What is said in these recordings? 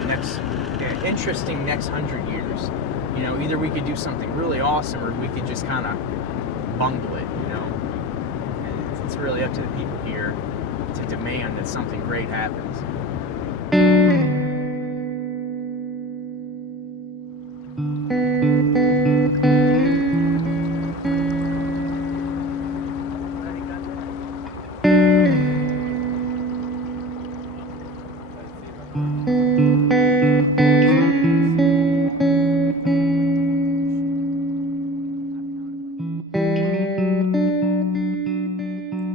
have an interesting next 100 years. You know, either we could do something really awesome, or we could just kind of bungle it. You know, and it's really up to the people here to demand that something great happens.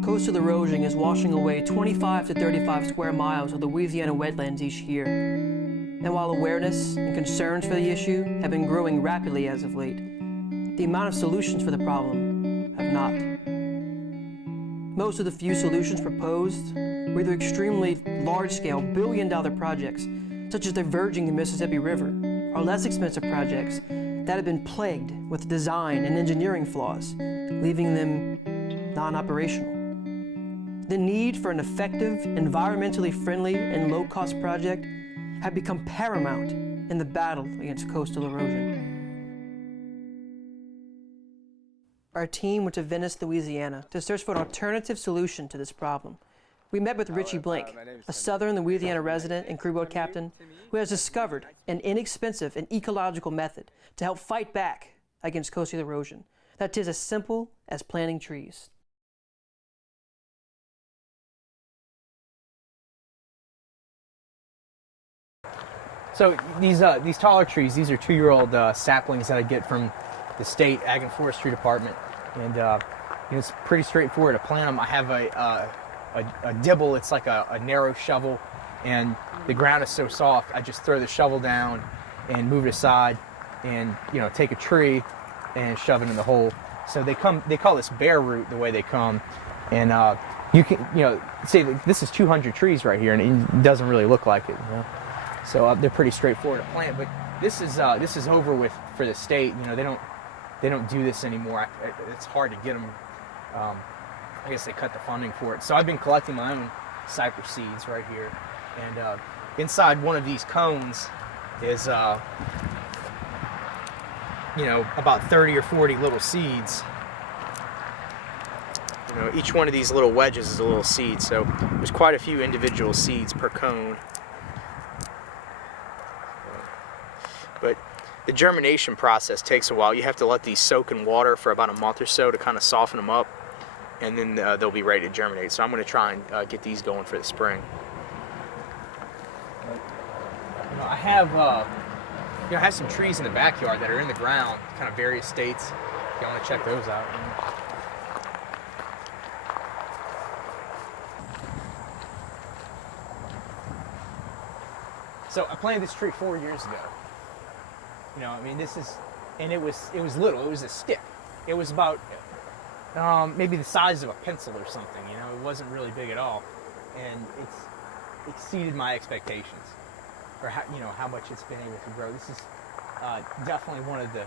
Coastal erosion is washing away 25 to 35 square miles of the Louisiana wetlands each year. And while awareness and concerns for the issue have been growing rapidly as of late, the amount of solutions for the problem have not. Most of the few solutions proposed were either extremely large-scale billion-dollar projects, such as diverging the Mississippi River, or less expensive projects that have been plagued with design and engineering flaws, leaving them non-operational. The need for an effective, environmentally friendly, and low-cost project have become paramount in the battle against coastal erosion. Our team went to Venice, Louisiana to search for an alternative solution to this problem. We met with Richie Blank, a southern Louisiana resident and crew boat captain who has discovered an inexpensive and ecological method to help fight back against coastal erosion that is as simple as planting trees. So these taller trees, these are 2-year-old saplings that I get from the state Ag and Forestry Department, and you know, it's pretty straightforward to plant them. I have a dibble. It's like a narrow shovel, and the ground is so soft. I just throw the shovel down and move it aside, and you know, take a tree and shove it in the hole. So they come. They call this bare root the way they come, and you can, you know, say this is 200 trees right here, and it doesn't really look like it. You know? So they're pretty straightforward to plant, but this is over with for the state. You know, they don't do this anymore. It's hard to get them. I guess they cut the funding for it. So I've been collecting my own cypress seeds right here, and inside one of these cones is you know, about 30 or 40 little seeds. You know, each one of these little wedges is a little seed, so there's quite a few individual seeds per cone. But the germination process takes a while. You have to let these soak in water for about a month or so to kind of soften them up, and then they'll be ready to germinate. So I'm going to try and get these going for the spring. You know, I have some trees in the backyard that are in the ground, kind of various states. If you want to check those out. So I planted this tree 4 years ago. You know, I mean, it was little. It was a stick. It was about maybe the size of a pencil or something. You know, it wasn't really big at all, and it's exceeded my expectations for how much it's been able to grow. This is definitely one of the,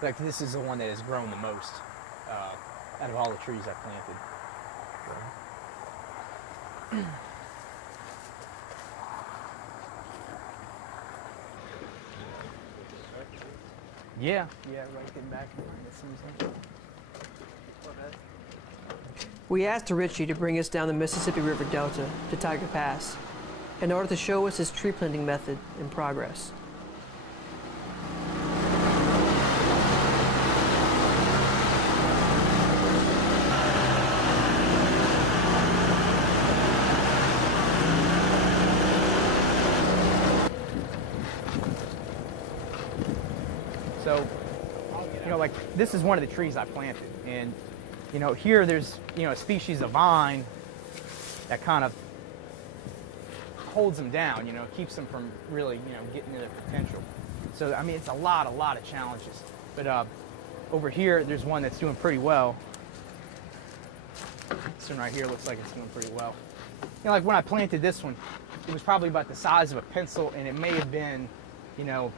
like, this is the one that has grown the most out of all the trees I planted. So. Yeah, right, getting back here. We asked Richie to bring us down the Mississippi River Delta to Tiger Pass in order to show us his tree planting method in progress. So, you know, like, this is one of the trees I planted, and you know, here there's, you know, a species of vine that kind of holds them down, you know, keeps them from really, you know, getting to their potential. So, I mean, it's a lot of challenges. But over here, there's one that's doing pretty well. This one right here looks like it's doing pretty well. You know, like when I planted this one, it was probably about the size of a pencil, and it may have been, you know,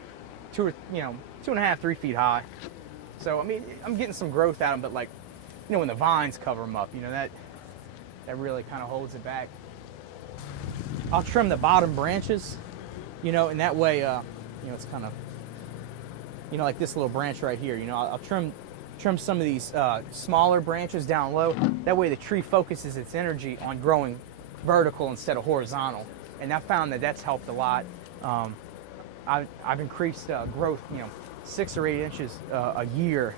2.5, 3 feet high. So, I mean, I'm getting some growth out of them, but, like, you know, when the vines cover them up, you know, that really kind of holds it back. I'll trim the bottom branches you know, and that way, you know, it's kind of, you know, like this little branch right here, you know, I'll trim some of these smaller branches down low. That way the tree focuses its energy on growing vertical instead of horizontal. And I found that that's helped a lot. I've increased growth, you know, 6 or 8 inches a year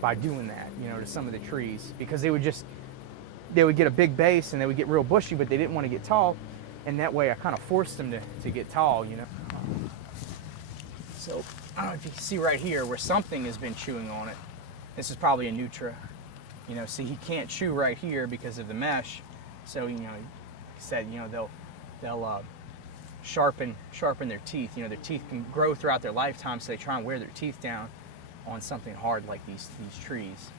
by doing that, you know, to some of the trees, because they would get a big base and they would get real bushy, but they didn't want to get tall. And that way I kind of forced them to get tall, you know. So I don't know if you can see right here where something has been chewing on it. This is probably a Nutra. You know, see, he can't chew right here because of the mesh. So, you know, he said, you know, they'll sharpen their teeth. You know, their teeth can grow throughout their lifetime, so they try and wear their teeth down on something hard like these trees.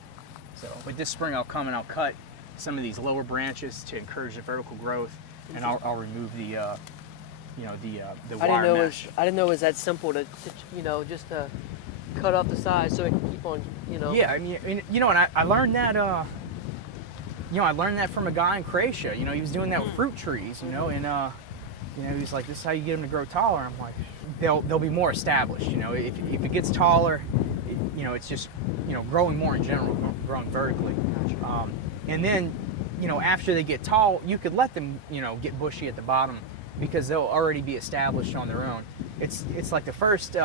So, but this spring I'll come and I'll cut some of these lower branches to encourage the vertical growth, and I'll remove the you know, the wire mesh. I didn't know it was that simple to you know, just to cut off the sides so it can keep on, you know. Yeah, I mean, you know, and I learned that, you know, I learned that from a guy in Croatia. You know, he was doing that with fruit trees, you know, and, you know, he's like, this is how you get them to grow taller. I'm like, they'll be more established, you know. If it gets taller, you know, it's just, you know, growing more in general, growing vertically. And then, you know, after they get tall, you could let them, you know, get bushy at the bottom because they'll already be established on their own. It's like the first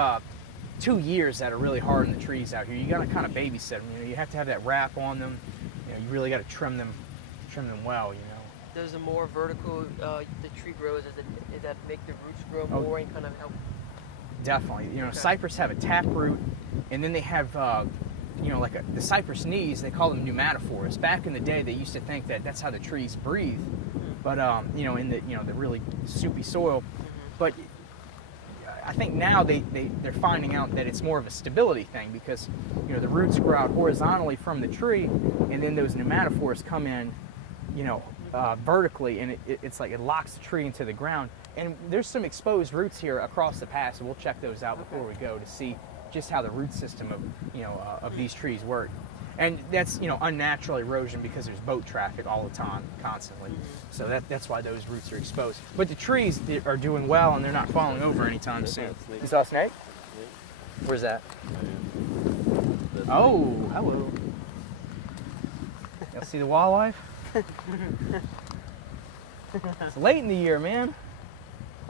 2 years that are really hard on the trees out here. You got to kind of babysit them. You know, you have to have that wrap on them. You know, you really got to trim them well. You know. Does the more vertical the tree grows, does that make the roots grow more and kind of help? Definitely. You know, Okay. cypress have a tap root, and then they have, you know, like the cypress knees. They call them pneumatophores. Back in the day, they used to think that that's how the trees breathe, but you know, in the, you know, the really soupy soil. But I think now they're finding out that it's more of a stability thing, because, you know, the roots grow out horizontally from the tree, and then those pneumatophores come in, you know, vertically, and it's like it locks the tree into the ground. And there's some exposed roots here across the pass, so we'll check those out before we go to see just how the root system of, you know, of these trees work. And that's, you know, unnatural erosion because there's boat traffic all the time, constantly. So that's why those roots are exposed. But the trees are doing well, and they're not falling over anytime soon. You saw a snake? Where's that? Oh, hello. Y'all see the wildlife? It's late in the year, man.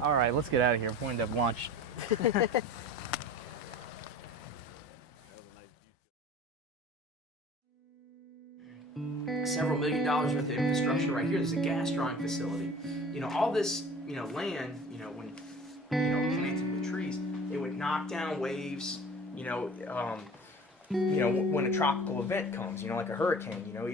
All right, let's get out of here before we end up lunch. Several $1 million worth of infrastructure right here. There's a gas drawing facility. You know, all this, you know, land, you know, when, you know, planted with trees, it would knock down waves, you know, when a tropical event comes, you know, like a hurricane, you know,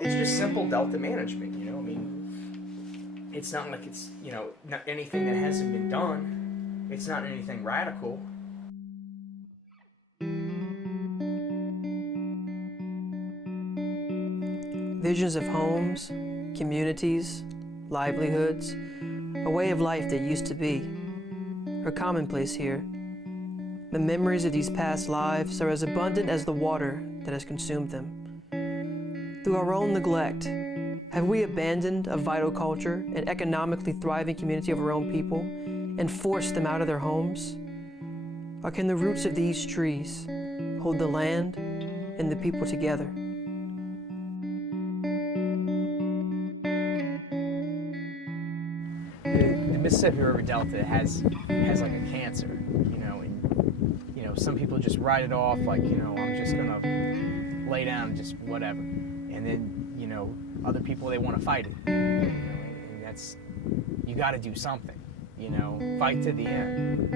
it's just simple delta management, you know. I mean, it's not like it's, you know, not anything that hasn't been done. It's not anything radical. Visions of homes, communities, livelihoods, a way of life that used to be, are commonplace here. The memories of these past lives are as abundant as the water that has consumed them. Through our own neglect, have we abandoned a vital culture and economically thriving community of our own people and forced them out of their homes? Or can the roots of these trees hold the land and the people together? The Mississippi River Delta has like a cancer, you know, and, you know, some people just write it off like, you know, I'm just gonna lay down and just whatever. And then, you know, other people, they want to fight it, you know, and that's, you got to do something, you know, fight to the end.